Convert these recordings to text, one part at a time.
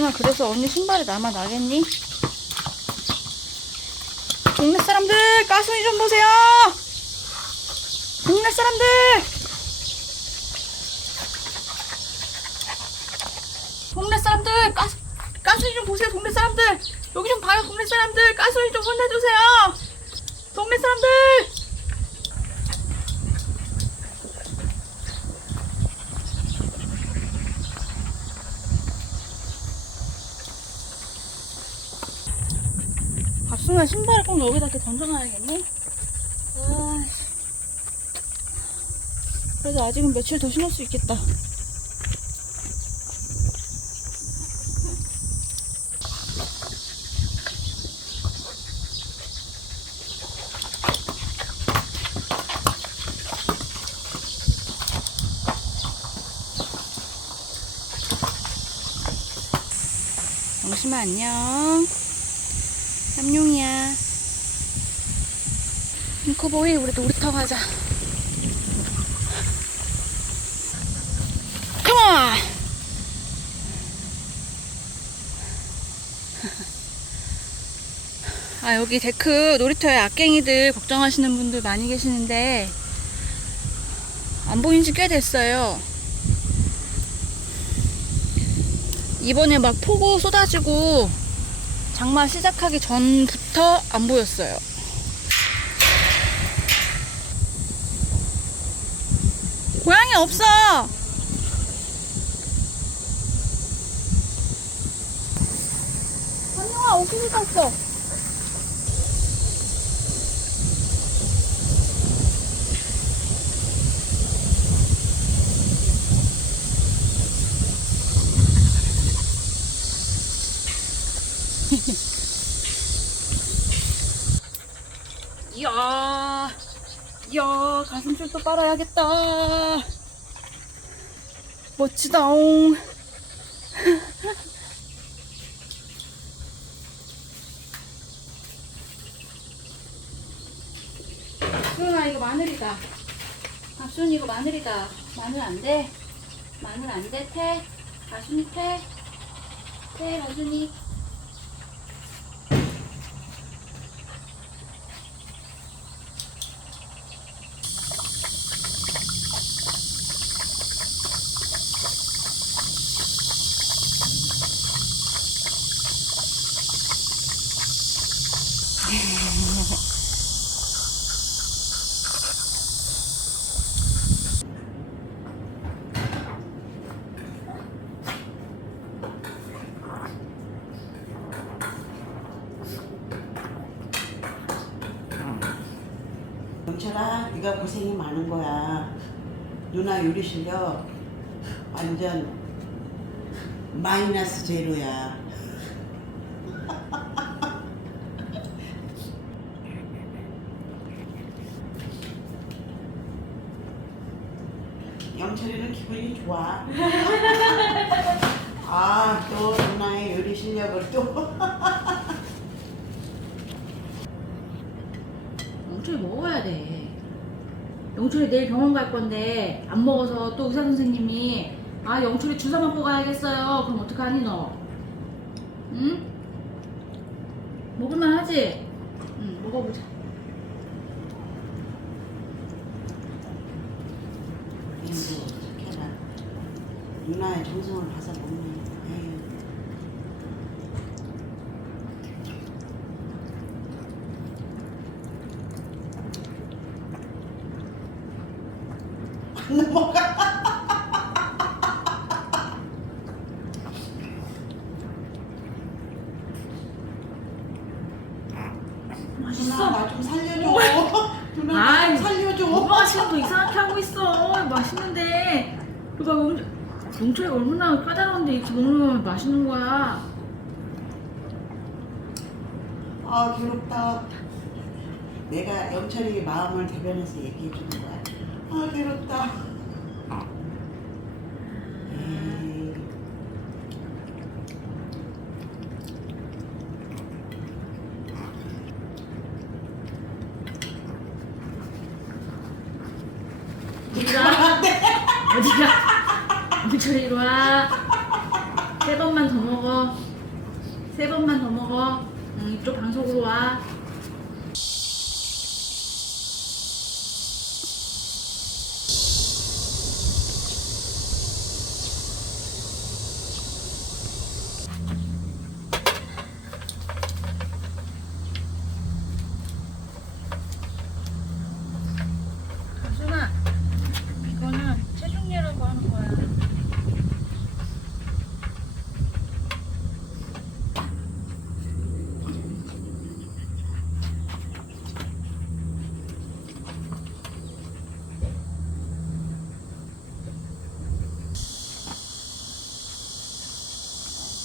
박순아 그래서 언니 신발에 남아 나겠니? 동네 사람들 가순이 좀 보세요. 동네 사람들. 동네 사람들 가스 가순이 좀 보세요. 동네 사람들 여기 좀 봐요. 동네 사람들 가순이 좀 혼내주세요. 동네 사람들. 순아 신발을 꼭 여기다 이렇게 던져놔야겠니? 아, 그래도 아직은 며칠 더 신을 수 있겠다. 영심아 안녕. 삼룡이야. 잉커보이 우리 놀이터 가자. 아 여기 데크 놀이터에 악갱이들 걱정하시는 분들 많이 계시는데 안 보인 지 꽤 됐어요. 이번에 막 폭우 쏟아지고 장마 시작하기 전부터 안 보였어요. 고양이 없어. 한영아 어디 갔어? 이야, 이야, 가슴줄도 빨아야겠다. 멋지다옹. 수은아, 이거 마늘이다. 가순 이거 마늘이다. 마늘 안 돼. 마늘 안 돼, 태. 가순이 태. 태, 가순이. 영철아, 네가 고생이 많은 거야. 누나 요리 실력 완전 마이너스 제로야. 영철이는 기분이 좋아. 아, 또 누나의 요리 실력을 또. 영철이 먹어야 돼. 영철이 내일 병원 갈 건데 안 먹어서 또 의사 선생님이 아 영철이 주사 맞고 가야겠어요. 그럼 어떡하니 너? 응? 먹을만 하지? 응 먹어보자. 이거 착해라. 누나의 정성을 봐서 먹네. 에휴. 안 넘어가. 누나 나 좀 살려줘. 누나 나 아이, 좀 살려줘. 오빠가 지금 더 이상하게 하고 있어. 맛있는데. 영- 영철이 얼마나 까다로운데 이렇게 먹으면 맛있는 거야. 아 괴롭다. 내가 영철이 마음을 대변해서 얘기해 주는 거야. 아 괴롭다. 에이. 어디가? 영철이 이리 와. 세 번만 더 먹어. 세 번만 더 먹어. 응, 이쪽 방송으로 와. 가순아, 이거는 체중계라고 하는 거야.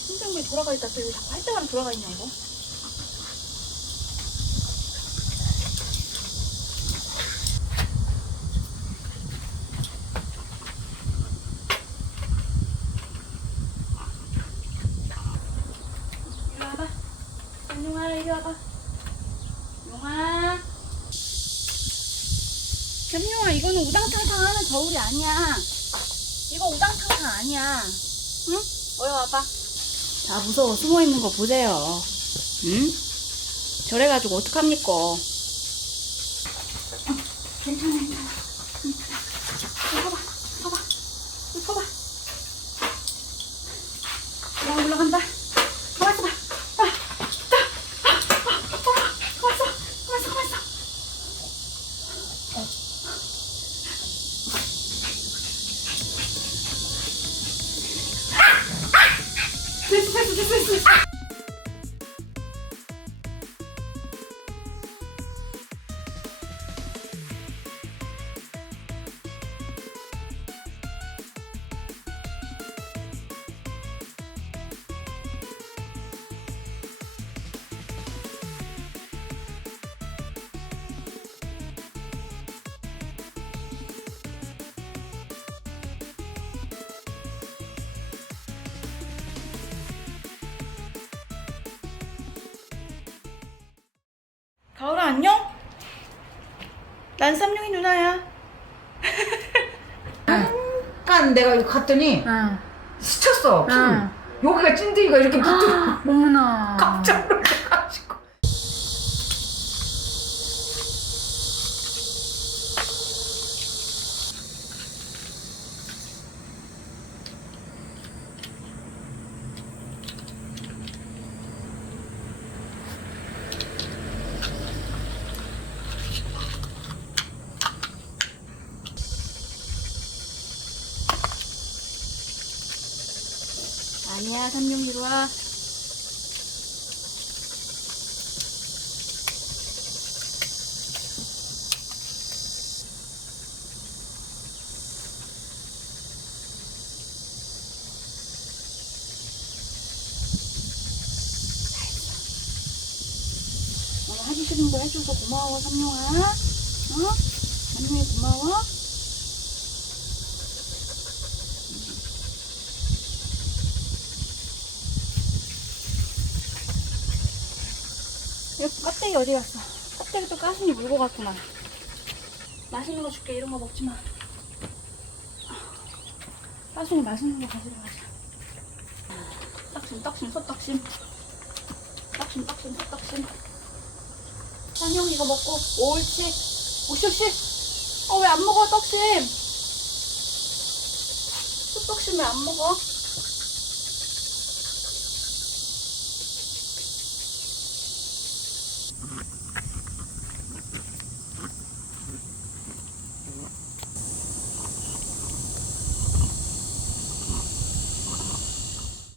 심장이 돌아가 있다. 또 이거 자꾸 할 때마다 돌아가 있냐 이거? 안용아 이리 와봐. 용아. 현용아 이거는 우당탕탕 하는 겨울이 아니야. 이거 우당탕탕 아니야. 응? 어여 와봐. 다 무서워 숨어 있는 거 보세요. 응? 저래 가지고 어떡합니까? 괜찮아, 괜찮아. 가을아 안녕? 난 쌈용이 누나야. 잠깐 내가 이거 갔더니 응. 스쳤어. 좀. 응. 여기가 찐득이가 이렇게 붙어. 어머나. 깜짝 놀라가지고. 아니야 삼룡 이리 와. 하기 싫은 거 해줘서 고마워 삼룡아. 어? 삼룡이 고마워. 이거 어디 갔어? 껍데기 또 가슴이 물고 갔구만. 맛있는 거 줄게. 이런 거 먹지 마. 가슴이 맛있는 거 가지러 가자. 떡심, 떡심, 소떡심. 떡심, 떡심, 소떡심. 한영 이거 먹고 옳지. 오쇼시. 어, 왜 안 먹어, 떡심? 소떡심 왜 안 먹어?